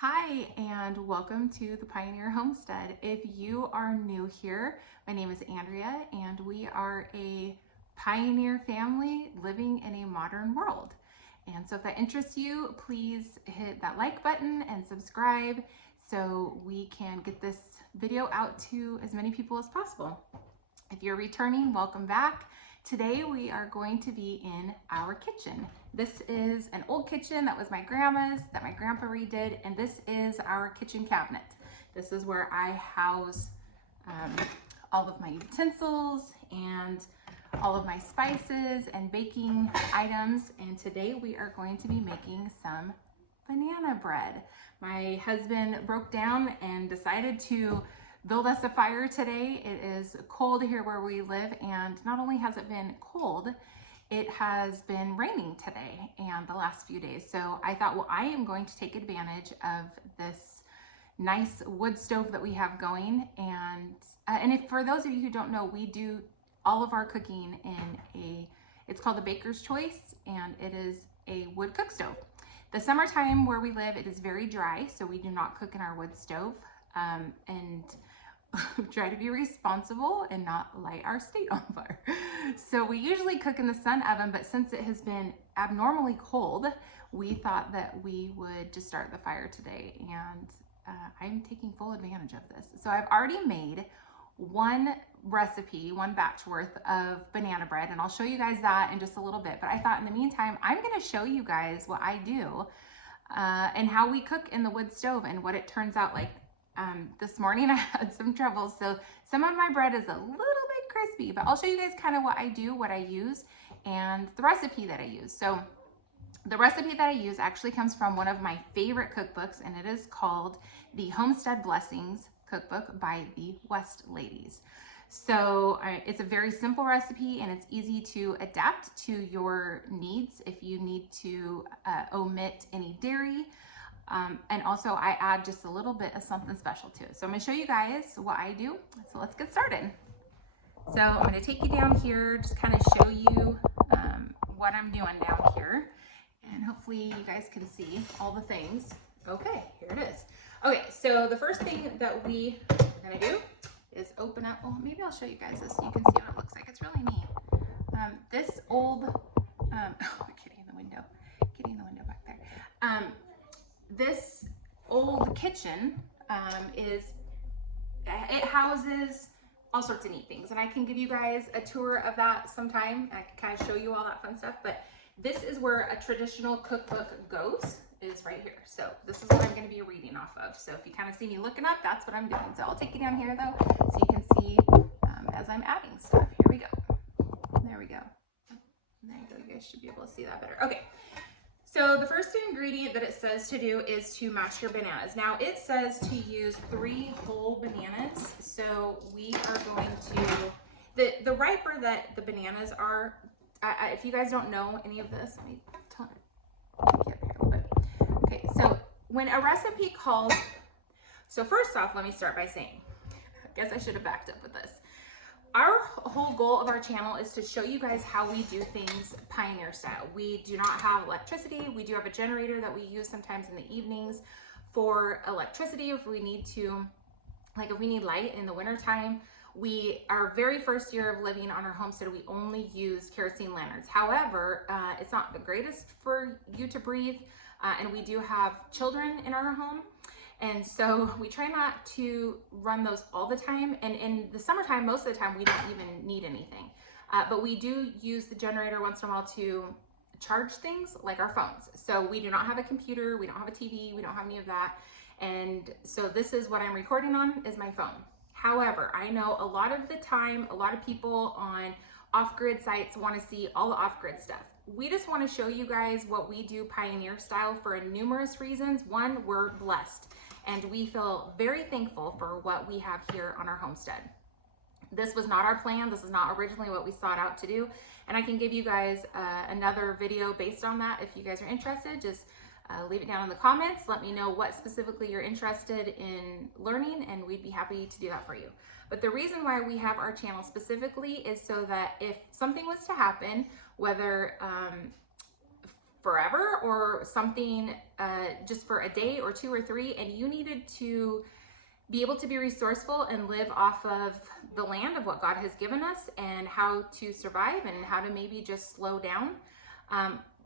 Hi, and welcome to the Pioneer Homestead. If you are new here, my name is Andrea, and we are a pioneer family living in a modern world. And so if that interests you, please hit that like button and subscribe so we can get this video out to as many people as possible. If you're returning, welcome back. Today we are going to be in our kitchen. This is an old kitchen that was my grandma's, that my grandpa redid, and this is our kitchen cabinet. This is where I house all of my utensils and all of my spices and baking items. And today we are going to be making some banana bread. My husband broke down and decided to build us a fire today. It is cold here where we live, and not only has it been cold, it has been raining today and the last few days. So I thought, well, I am going to take advantage of this nice wood stove that we have going. And if for those of you who don't know, we do all of our cooking in it's called a baker's choice, and it is a wood cook stove. The summertime where we live, it is very dry, so we do not cook in our wood stove. And try to be responsible and not light our state on fire. So we usually cook in the sun oven, but since it has been abnormally cold, we thought that we would just start the fire today, and I'm taking full advantage of this. So I've already made one recipe, one batch worth of banana bread, and I'll show you guys that in just a little bit. But I thought in the meantime, I'm gonna show you guys what I do and how we cook in the wood stove and what it turns out like. This morning I had some trouble, so some of my bread is a little bit crispy, but I'll show you guys kind of what I do, what I use, and the recipe that I use. So the recipe that I use actually comes from one of my favorite cookbooks, and it is called the Homestead Blessings Cookbook by the West Ladies. So it's a very simple recipe, and it's easy to adapt to your needs if you need to omit any dairy. And also I add just a little bit of something special to it. So I'm gonna show you guys what I do. So let's get started. So I'm gonna take you down here, just kind of show you what I'm doing down here. And hopefully you guys can see all the things. Okay, here it is. Okay, so the first thing that we are gonna do is open up, well, maybe I'll show you guys this so you can see what it looks like. It's really neat. This old, oh, kitty in the window back there. This old kitchen it houses all sorts of neat things, and I can give you guys a tour of that sometime. I can kind of show you all that fun stuff, but this is where a traditional cookbook goes, is right here. So this is what I'm going to be reading off of. So if you kind of see me looking up, that's what I'm doing. So I'll take you down here though, so you can see as I'm adding stuff. Here we go. There we go. There you go. You guys should be able to see that better. Okay. So the first ingredient that it says to do is to mash your bananas. Now it says to use 3 whole bananas. So we are going to, the riper that the bananas are, if you guys don't know any of this, let me tell you here a little bit. Okay, so when a recipe calls, so first off, let me start by saying, I guess I should have backed up with this. Our whole goal of our channel is to show you guys how we do things pioneer style. We do not have electricity. We do have a generator that we use sometimes in the evenings for electricity if we need to, like if we need light in the wintertime. Our very first year of living on our homestead, we only use kerosene lanterns. However, it's not the greatest for you to breathe, and we do have children in our home. And so we try not to run those all the time. And in the summertime, most of the time, we don't even need anything. But we do use the generator once in a while to charge things like our phones. So we do not have a computer, we don't have a TV, we don't have any of that. And so this is what I'm recording on, is my phone. However, I know a lot of the time, a lot of people on off-grid sites want to see all the off-grid stuff. We just want to show you guys what we do pioneer style for numerous reasons. One, we're blessed, and we feel very thankful for what we have here on our homestead. This was not our plan. This is not originally what we sought out to do. And I can give you guys another video based on that. If you guys are interested, just leave it down in the comments. Let me know what specifically you're interested in learning, and we'd be happy to do that for you. But the reason why we have our channel specifically is so that if something was to happen, whether forever or something just for a day or 2 or 3, and you needed to be able to be resourceful and live off of the land of what God has given us and how to survive and how to maybe just slow down.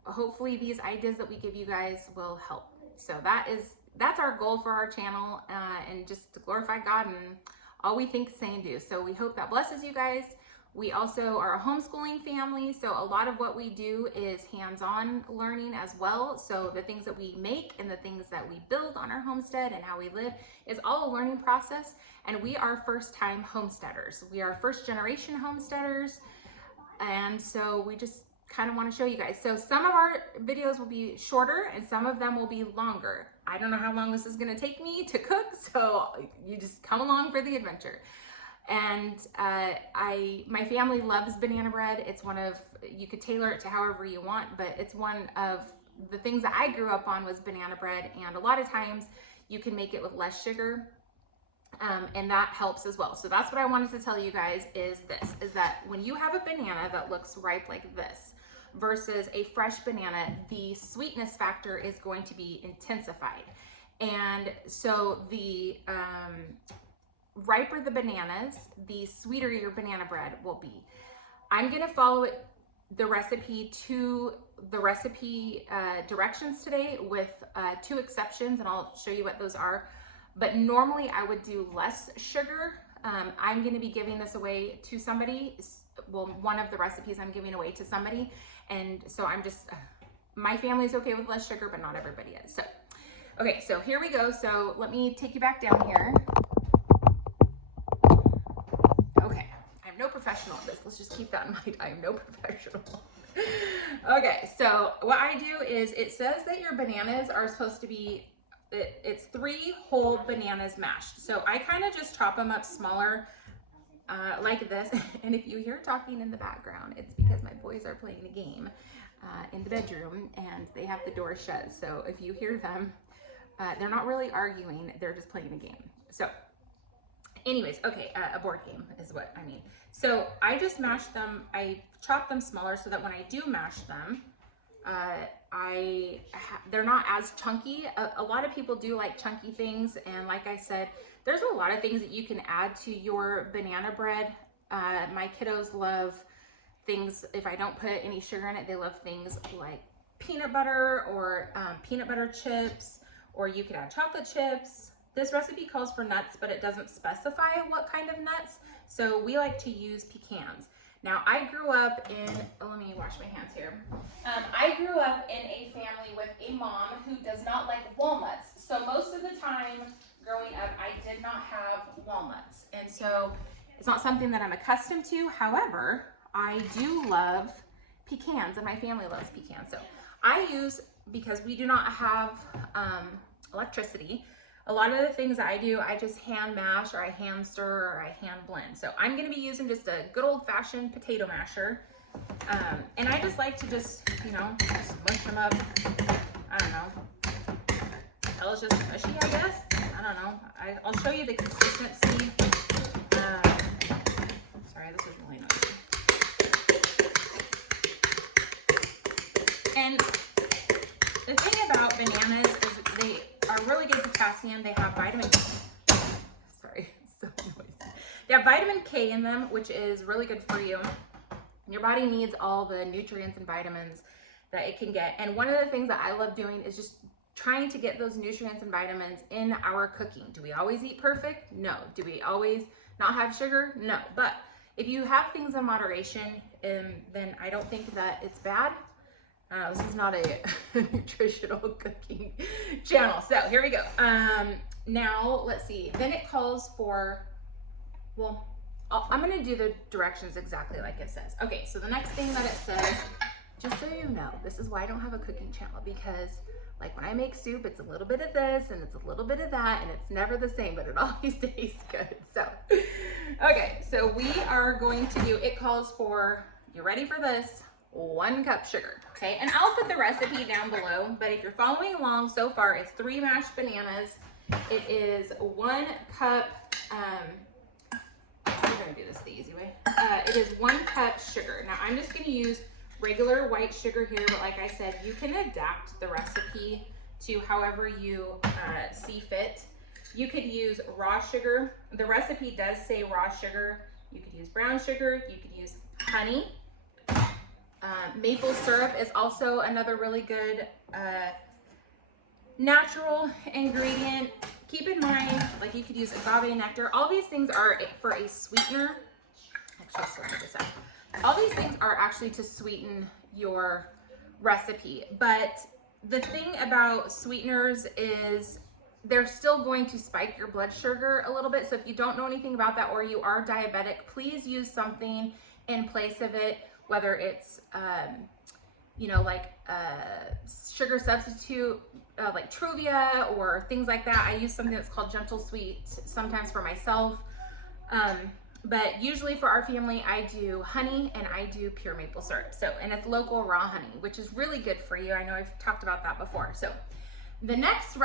Hopefully these ideas that we give you guys will help. So that's our goal for our channel, and just to glorify God and all we think, say, and do. So we hope that blesses you guys. We also are a homeschooling family, so a lot of what we do is hands-on learning as well. So the things that we make and the things that we build on our homestead and how we live is all a learning process. And we are first-time homesteaders. We are first-generation homesteaders, and so we just kind of want to show you guys. So some of our videos will be shorter and some of them will be longer. I don't know how long this is going to take me to cook, so you just come along for the adventure. And my family loves banana bread. It's one of, you could tailor it to however you want, but it's one of the things that I grew up on was banana bread. And a lot of times you can make it with less sugar, and that helps as well. So that's what I wanted to tell you guys is that when you have a banana that looks ripe like this versus a fresh banana, the sweetness factor is going to be intensified. And so the riper the bananas, the sweeter your banana bread will be. I'm gonna follow the recipe directions today with 2 exceptions, and I'll show you what those are. But normally I would do less sugar. I'm gonna be giving this away to somebody. Well, one of the recipes I'm giving away to somebody. And so my family's okay with less sugar, but not everybody is. So, okay, so here we go. So let me take you back down here. Okay, I'm no professional at this. Let's just keep that in mind. I'm no professional. Okay, so what I do is it says that your bananas are supposed to be, it's 3 whole bananas mashed. So I kind of just chop them up smaller like this. And if you hear talking in the background, it's because my boys are playing a game in the bedroom and they have the door shut. So if you hear them, they're not really arguing, they're just playing a game. So anyways, okay, a board game is what I mean. So I just mash them, I chop them smaller so that when I do mash them, they're not as chunky. A lot of people do like chunky things, and like I said, there's a lot of things that you can add to your banana bread. My kiddos love things, if I don't put any sugar in it, they love things like peanut butter or peanut butter chips, or you could add chocolate chips. This recipe calls for nuts, but it doesn't specify what kind of nuts, so we like to use pecans. Now, I grew up in, let me wash my hands here. I grew up in a family with a mom who does not like walnuts. So most of the time growing up, I did not have walnuts. And so it's not something that I'm accustomed to. However, I do love pecans, and my family loves pecans. So I use, because we do not have electricity, a lot of the things I do, I just hand mash, or I hand stir, or I hand blend. So I'm gonna be using just a good old fashioned potato masher. And I just like to just mush them up. I don't know. Tell it's just mushy, I guess. I don't know. I'll show you the consistency. Sorry, this is really noisy. And the thing about bananas is they are really good potassium. They have vitamin K. Sorry, it's so noisy. They have vitamin K in them, which is really good for you. Your body needs all the nutrients and vitamins that it can get. And one of the things that I love doing is just trying to get those nutrients and vitamins in our cooking. Do we always eat perfect? No. Do we always not have sugar? No. But if you have things in moderation, then I don't think that it's bad. This is not a nutritional cooking channel. So here we go. Now let's see. Then it calls for, well, I'm going to do the directions exactly like it says. Okay, so the next thing that it says, just so you know, this is why I don't have a cooking channel, because like when I make soup, it's a little bit of this and it's a little bit of that, and it's never the same, but it always tastes good. So, okay, so we are going to do, it calls for, you ready for this? 1 cup sugar, okay? And I'll put the recipe down below, but if you're following along so far, it's 3 mashed bananas. It is 1 cup, I'm gonna do this the easy way. It is 1 cup sugar. Now I'm just gonna use regular white sugar here, but like I said, you can adapt the recipe to however you see fit. You could use raw sugar. The recipe does say raw sugar. You could use brown sugar. You could use honey. Maple syrup is also another really good natural ingredient. Keep in mind, like you could use agave nectar. All these things are for a sweetener. Actually, sorry, this out. All these things are actually to sweeten your recipe. But the thing about sweeteners is they're still going to spike your blood sugar a little bit. So if you don't know anything about that or you are diabetic, please use something in place of it, whether it's, you know, like sugar substitute, like Truvia or things like that. I use something that's called Gentle Sweet sometimes for myself. But usually for our family, I do honey and I do pure maple syrup. So, and it's local raw honey, which is really good for you. I know I've talked about that before. So the next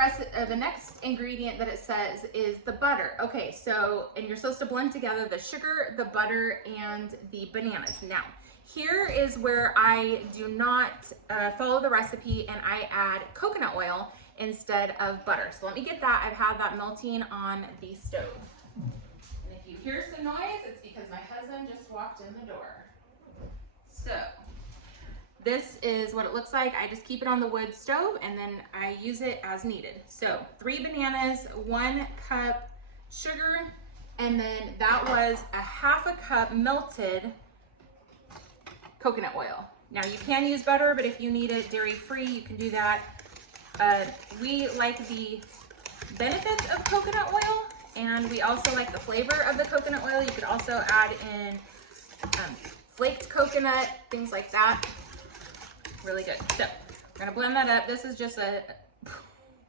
ingredient that it says is the butter. Okay, so, and you're supposed to blend together the sugar, the butter, and the bananas. Now, here is where I do not follow the recipe and I add coconut oil instead of butter. So let me get that. I've had that melting on the stove. And if you hear some noise, it's because my husband just walked in the door. So this is what it looks like. I just keep it on the wood stove and then I use it as needed. So 3 bananas, 1 cup sugar, and then that was a 1/2 cup melted coconut oil. Now you can use butter, but if you need it dairy-free, you can do that. We like the benefits of coconut oil, and we also like the flavor of the coconut oil. You could also add in flaked coconut, things like that. Really good. So we're gonna blend that up. This is just a,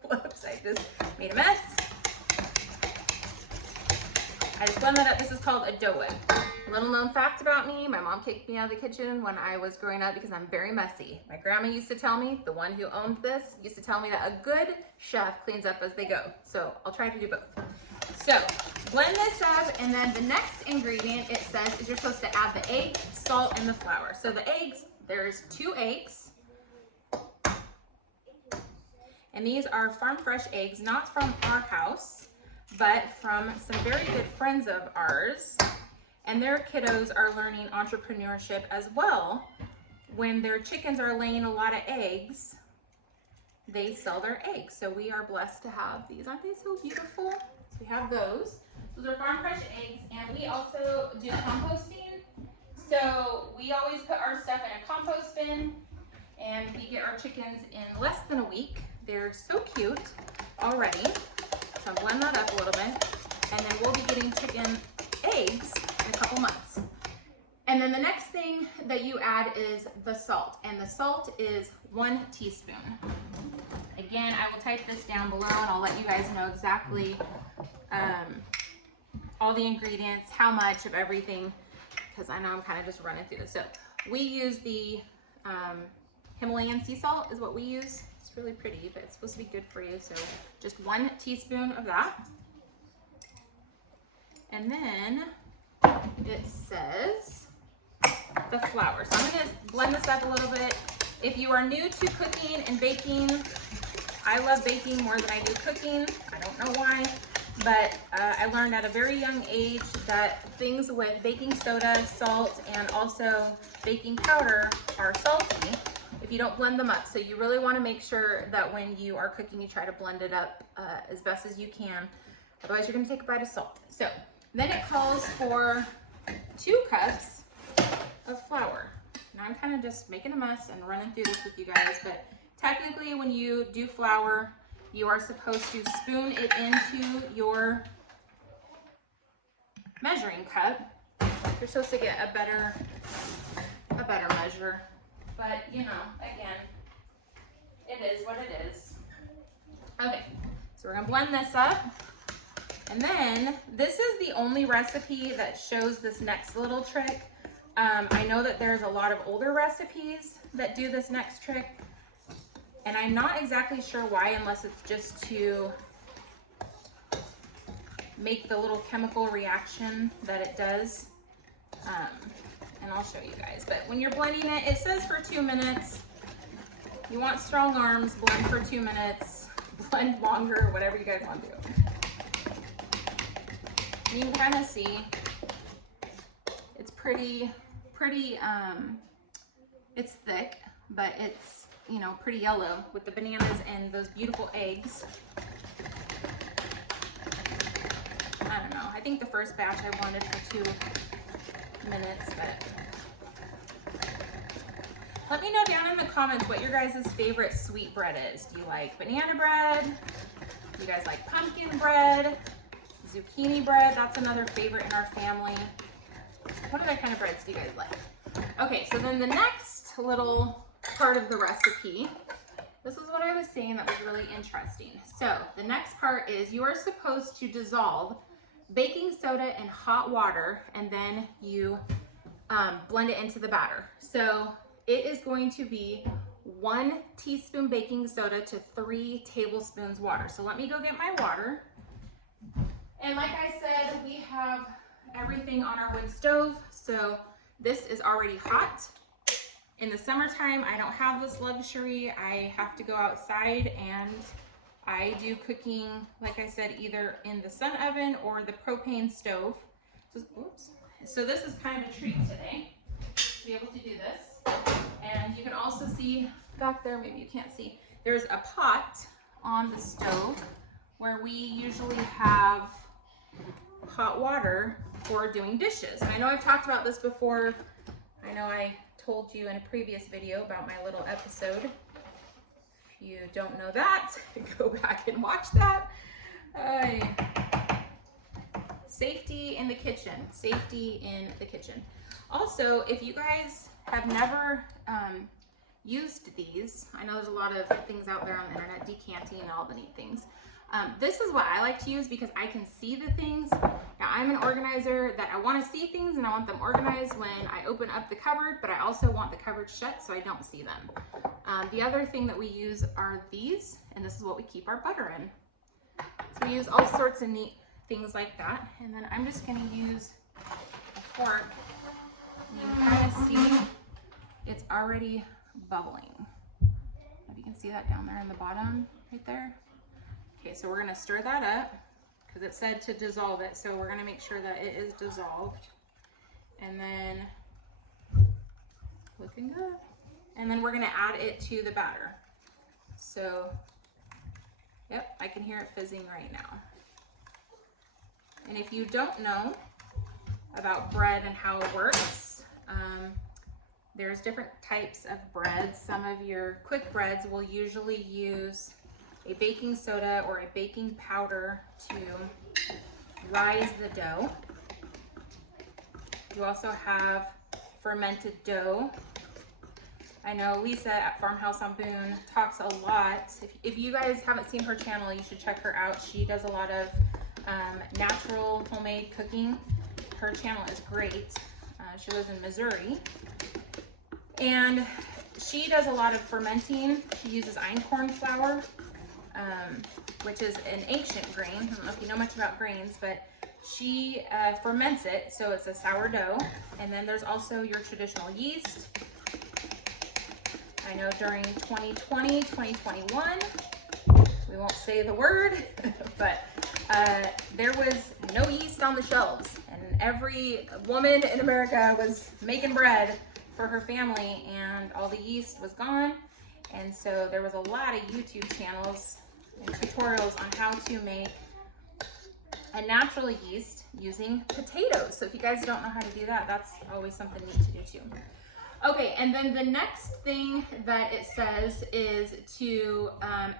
whoops, I just made a mess. I just blend that up. This is called a dough whip. Little known fact about me, my mom kicked me out of the kitchen when I was growing up because I'm very messy. My grandma used to tell me, the one who owned this, used to tell me that a good chef cleans up as they go. So I'll try to do both. So blend this up, and then the next ingredient it says is you're supposed to add the egg, salt, and the flour. So the eggs, there's 2 eggs. And these are farm fresh eggs, not from our house, but from some very good friends of ours. And their kiddos are learning entrepreneurship as well. When their chickens are laying a lot of eggs, they sell their eggs. So we are blessed to have these. Aren't they so beautiful? So we have those. Those are farm fresh eggs. And we also do composting. So we always put our stuff in a compost bin, and we get our chickens in less than a week. They're so cute already. So blend that up a little bit. And then we'll be getting chicken eggs in a couple months. And then the next thing that you add is the salt. And the salt is 1 teaspoon. Again, I will type this down below and I'll let you guys know exactly all the ingredients, how much of everything, because I know I'm kind of just running through this. So we use the Himalayan sea salt is what we use. It's really pretty, but it's supposed to be good for you. So just 1 teaspoon of that. And then it says the flour. So I'm gonna blend this up a little bit. If you are new to cooking and baking, I love baking more than I do cooking. I don't know why, but I learned at a very young age that things with baking soda, salt, and also baking powder are salty if you don't blend them up. So you really want to make sure that when you are cooking, you try to blend it up as best as you can. Otherwise, you're going to take a bite of salt. So then it calls for 2 cups of flour. Now I'm kind of just making a mess and running through this with you guys, but technically when you do flour, you are supposed to spoon it into your measuring cup. You're supposed to get a better measure, but you know, again, it is what it is. Okay, so we're gonna blend this up. And then this is the only recipe that shows this next little trick. I know that there's a lot of older recipes that do this next trick, and I'm not exactly sure why, unless it's just to make the little chemical reaction that it does. and I'll show you guys. But when you're blending it, it says for 2 minutes. You want strong arms, blend for 2 minutes, blend longer, whatever you guys want to do. You can kind of see it's pretty, it's thick, but it's, you know, pretty yellow with the bananas and those beautiful eggs. I don't know. I think the first batch I blended for 2 minutes, but let me know down in the comments what your guys' favorite sweet bread is. Do you like banana bread? Do you guys like pumpkin bread? Zucchini bread? That's another favorite in our family. What other kind of breads do you guys like? Okay, so then the next little part of the recipe, this is what I was saying that was really interesting. So the next part is you are supposed to dissolve baking soda in hot water, and then you blend it into the batter. So it is going to be 1 teaspoon baking soda to 3 tablespoons water. So let me go get my water. And like I said, we have everything on our wood stove. So this is already hot. In the summertime, I don't have this luxury. I have to go outside, and I do cooking, like I said, either in the sun oven or the propane stove. So this is kind of a treat today, to be able to do this. And you can also see back there, maybe you can't see, there's a pot on the stove where we usually have hot water for doing dishes. And I know I've talked about this before. I know I told you in a previous video about my little episode. If you don't know that, go back and watch that. Safety in the kitchen. Safety in the kitchen. Also, if you guys have never used these, I know there's a lot of things out there on the internet, decanting and all the neat things. This is what I like to use because I can see the things. Now, I'm an organizer that I want to see things and I want them organized when I open up the cupboard, but I also want the cupboard shut so I don't see them. The other thing that we use are these, and this is what we keep our butter in. So we use all sorts of neat things like that. And then I'm just going to use a fork. You can kind of see it's already bubbling. If you can see that down there in the bottom right there. Okay, so we're going to stir that up because it said to dissolve it, so we're going to make sure that it is dissolved. And then, looking good. And then we're going to add it to the batter. So, yep, I can hear it fizzing right now. And if you don't know about bread and how it works, there's different types of breads. Some of your quick breads will usually use a baking soda or a baking powder to rise the dough. You also have fermented dough. I know Lisa at Farmhouse on Boone talks a lot. If you guys haven't seen her channel, you should check her out. She does a lot of natural homemade cooking. Her channel is great. She lives in Missouri. And she does a lot of fermenting. She uses einkorn flour, which is an ancient grain. I don't know if you know much about grains, but she ferments it, so it's a sourdough. And then there's also your traditional yeast. I know during 2020, 2021, we won't say the word, but there was no yeast on the shelves. And every woman in America was making bread for her family, and all the yeast was gone. And so there was a lot of YouTube channels and tutorials on how to make a natural yeast using potatoes. So if you guys don't know how to do that, that's always something neat to do too. Okay, and then the next thing that it says is to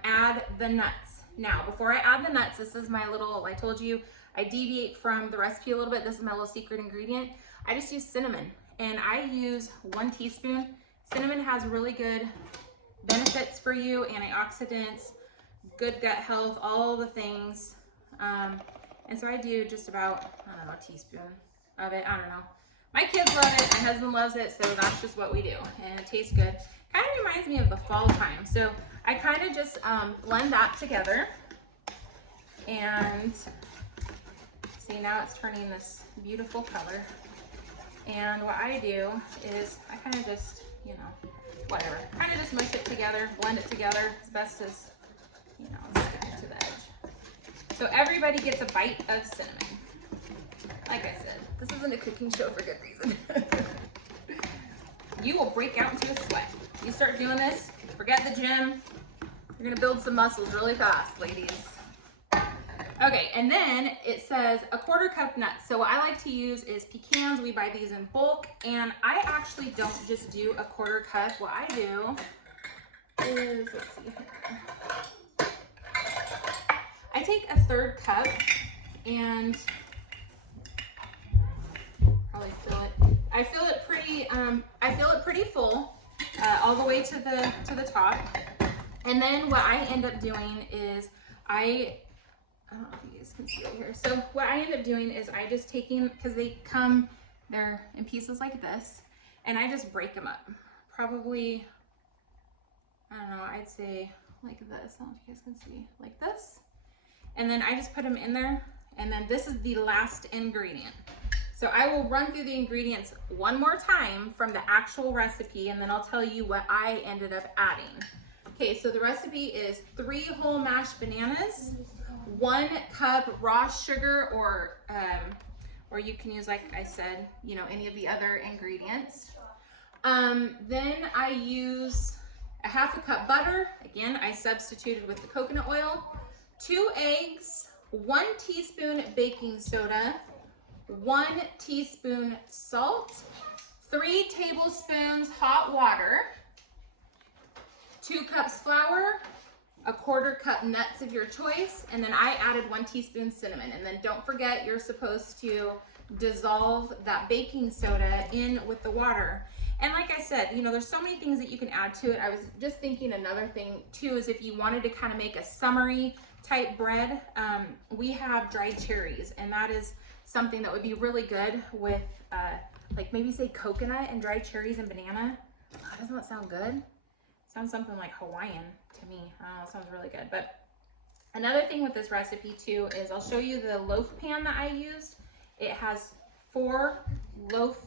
add the nuts. Now, before I add the nuts, this is my little, I told you, I deviate from the recipe a little bit. This is my little secret ingredient. I just use cinnamon, and I use 1 teaspoon. Cinnamon has really good benefits for you, antioxidants, good gut health, all the things. And so I do just about, I don't know, a teaspoon of it. I don't know. My kids love it, my husband loves it, so that's just what we do, and it tastes good. Kind of reminds me of the fall time, so I kind of just blend that together, and see, now it's turning this beautiful color. And what I do is I kind of just, you know, whatever, kind of just mush it together, blend it together as best as, you know, stick it to the edge. So everybody gets a bite of cinnamon. Like I said, this isn't a cooking show for good reason. You will break out into a sweat. You start doing this, forget the gym. You're gonna build some muscles really fast, ladies. Okay, and then it says a 1/4 cup nuts. So what I like to use is pecans. We buy these in bulk, and I actually don't just do a 1/4 cup. What I do is, let's see here. I take a 1/3 cup and probably fill it. I feel it pretty full, all the way to the top. And then what I end up doing is I don't know if you guys can see it here. So what I end up doing is I just taking, because they're in pieces like this, and I just break them up. Probably, I don't know, I'd say like this. I don't know if you guys can see, like this. And then I just put them in there, and then this is the last ingredient. So I will run through the ingredients one more time from the actual recipe, and then I'll tell you what I ended up adding. Okay, so the recipe is 3 whole mashed bananas, 1 cup raw sugar, or you can use, like I said, you know, any of the other ingredients. Then I use a 1/2 cup butter. Again, I substituted with the coconut oil. 2 eggs, 1 teaspoon baking soda, 1 teaspoon salt, 3 tablespoons hot water, 2 cups flour, a 1/4 cup nuts of your choice, and then I added 1 teaspoon cinnamon. And then don't forget, you're supposed to dissolve that baking soda in with the water. And like I said, you know, there's so many things that you can add to it. I was just thinking another thing too is if you wanted to kind of make a summery type bread, we have dried cherries, and that is something that would be really good with like maybe say coconut and dried cherries and banana. Oh, doesn't that sound good? Sounds something like Hawaiian to me. I don't know, it sounds really good. But another thing with this recipe too is I'll show you the loaf pan that I used. It has 4 loaf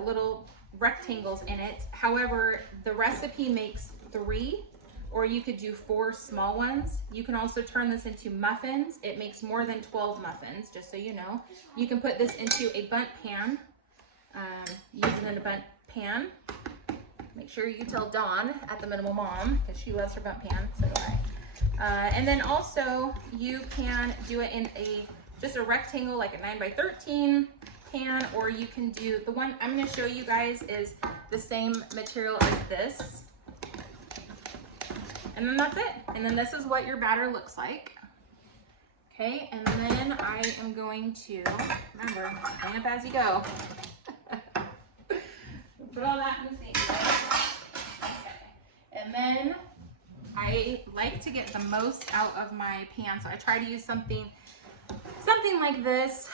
little rectangles in it. However, the recipe makes 3, or you could do 4 small ones. You can also turn this into muffins. It makes more than 12 muffins, just so you know. You can put this into a bundt pan, use it in a bundt pan. Make sure you tell Dawn at the Minimal Mom, because she loves her bundt pan, so do I. And then also you can do it in just a rectangle, like a 9x13 pan, or you can do the one I'm going to show you guys is the same material as this. And then that's it. And then this is what your batter looks like. Okay, and then I am going to, remember, clean up as you go. Put all that in the sink. Okay. And then I like to get the most out of my pan, so I try to use something like this.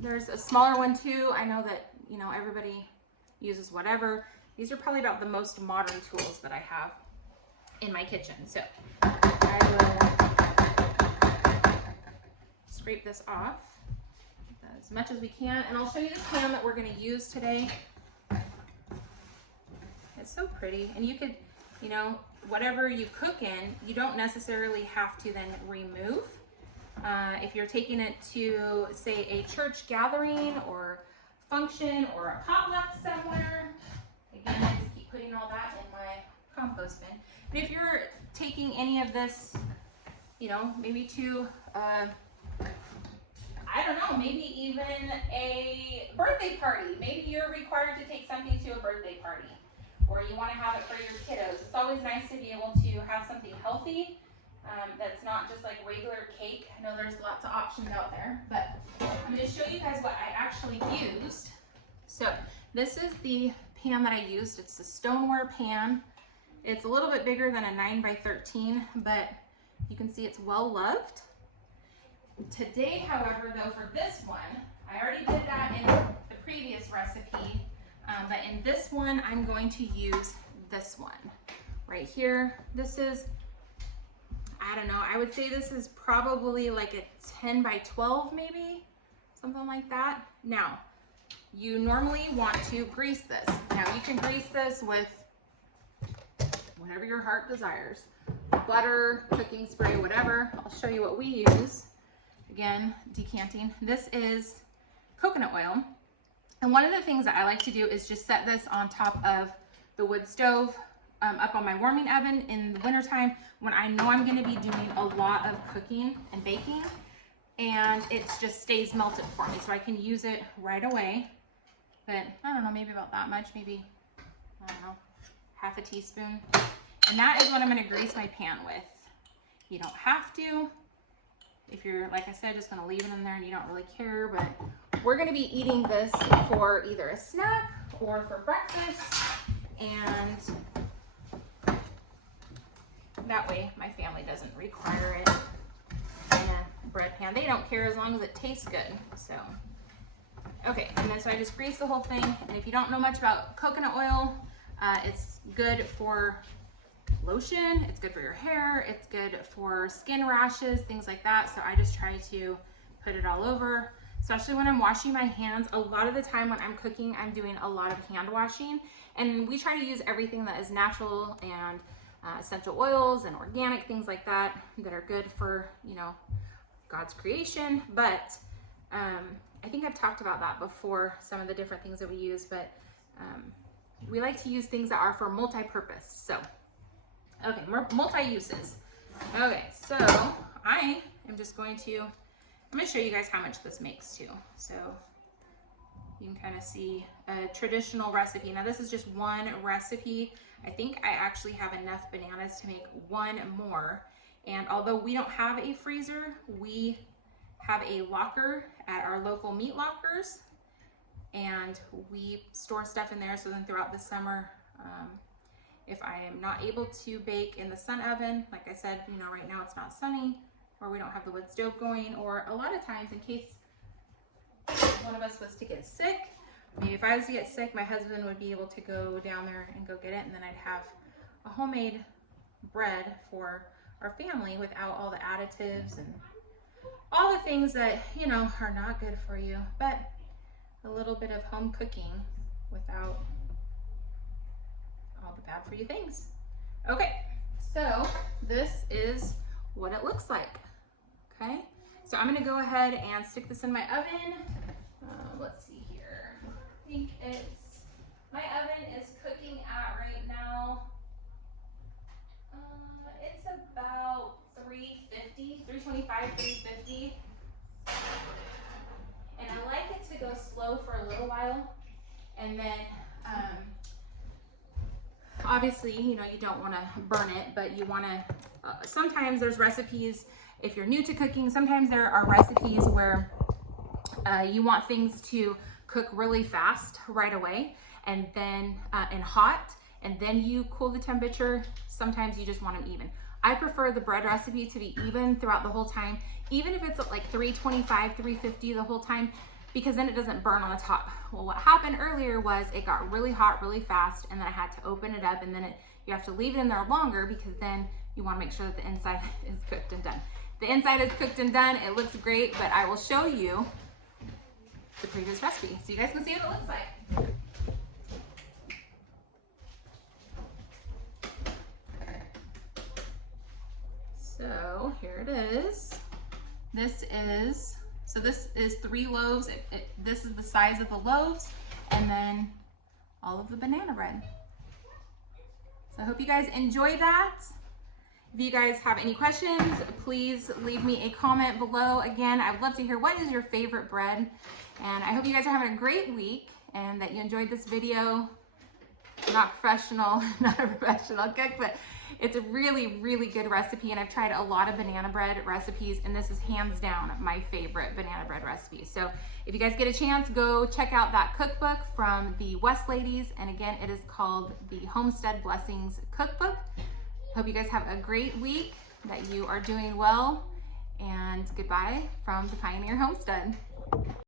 There's a smaller one too. I know that, you know, everybody uses whatever. These are probably about the most modern tools that I have in my kitchen. So I will scrape this off as much as we can, and I'll show you the pan that we're going to use today. It's so pretty, and you could, you know, whatever you cook in, you don't necessarily have to then remove. If you're taking it to, say, a church gathering or function or a potluck somewhere, again, I just keep putting all that in my compost bin. But if you're taking any of this, you know, maybe to, I don't know, maybe even a birthday party. Maybe you're required to take something to a birthday party, or you want to have it for your kiddos. It's always nice to be able to have something healthy that's not just like regular cake. I know there's lots of options out there, but I'm going to show you guys what I actually used. So this is the pan that I used. It's a stoneware pan. It's a little bit bigger than a 9x13, but you can see it's well loved. Today, however, though, for this one, I already did that in the previous recipe, but in this one, I'm going to use this one right here. This is, I don't know, I would say this is probably like a 10x12 maybe, something like that. Now, you normally want to grease this. Now you can grease this with whatever your heart desires. Butter, cooking spray, whatever. I'll show you what we use. Again, decanting. This is coconut oil. And one of the things that I like to do is just set this on top of the wood stove, up on my warming oven in the wintertime when I know I'm going to be doing a lot of cooking and baking, and it just stays melted for me, so I can use it right away. But I don't know, maybe about that much, maybe, I don't know, half a teaspoon. And that is what I'm going to grease my pan with. You don't have to. If you're, like I said, just going to leave it in there and you don't really care, but we're going to be eating this for either a snack or for breakfast, and that way my family doesn't require it in a bread pan. They don't care as long as it tastes good. So, okay, and then so I just grease the whole thing. And if you don't know much about coconut oil, it's good for lotion, it's good for your hair, it's good for skin rashes, things like that. So I just try to put it all over, especially when I'm washing my hands. A lot of the time when I'm cooking, I'm doing a lot of hand washing, and we try to use everything that is natural and essential oils and organic things like that that are good for, you know, God's creation. But I think I've talked about that before, some of the different things that we use, but we like to use things that are for multi-purpose. So okay, multi-uses. Okay, so I am just going to, I'm going to show you guys how much this makes too. So you can kind of see a traditional recipe. Now this is just one recipe. I think I actually have enough bananas to make one more. And although we don't have a freezer, we have a locker at our local meat lockers, and we store stuff in there. So then throughout the summer, if I am not able to bake in the sun oven, like I said, you know, right now it's not sunny, or we don't have the wood stove going, or a lot of times in case one of us was to get sick, maybe if I was to get sick, my husband would be able to go down there and go get it, and then I'd have a homemade bread for our family without all the additives and all the things that, you know, are not good for you, but a little bit of home cooking without all the bad for you things. Okay, so this is what it looks like. Okay, so I'm gonna go ahead and stick this in my oven. Let's see here. I think it's, my oven is cooking at right now, it's about 350, 325, 350. And I like it to go slow for a little while, and then obviously, you know, you don't want to burn it, but you want to, sometimes there's recipes, if you're new to cooking, sometimes there are recipes where you want things to cook really fast right away, and then and hot, and then you cool the temperature. Sometimes you just want them even. I prefer the bread recipe to be even throughout the whole time, even if it's at like 325, 350 the whole time, because then it doesn't burn on the top. Well, what happened earlier was it got really hot really fast, and then I had to open it up, and then you have to leave it in there longer, because then you want to make sure that the inside is cooked and done. The inside is cooked and done. It looks great, but I will show you the previous recipe so you guys can see what it looks like. So here it is. This is 3 loaves. This is the size of the loaves, and then all of the banana bread. So I hope you guys enjoy that. If you guys have any questions, please leave me a comment below. Again, I'd love to hear what is your favorite bread. And I hope you guys are having a great week and that you enjoyed this video. Not professional, not a professional cook, but it's a really, really good recipe, and I've tried a lot of banana bread recipes, and this is hands down my favorite banana bread recipe. So if you guys get a chance, go check out that cookbook from the West ladies, and again, it is called the Homestead Blessings Cookbook. Hope you guys have a great week, that you are doing well, and goodbye from the Pioneer Homestead.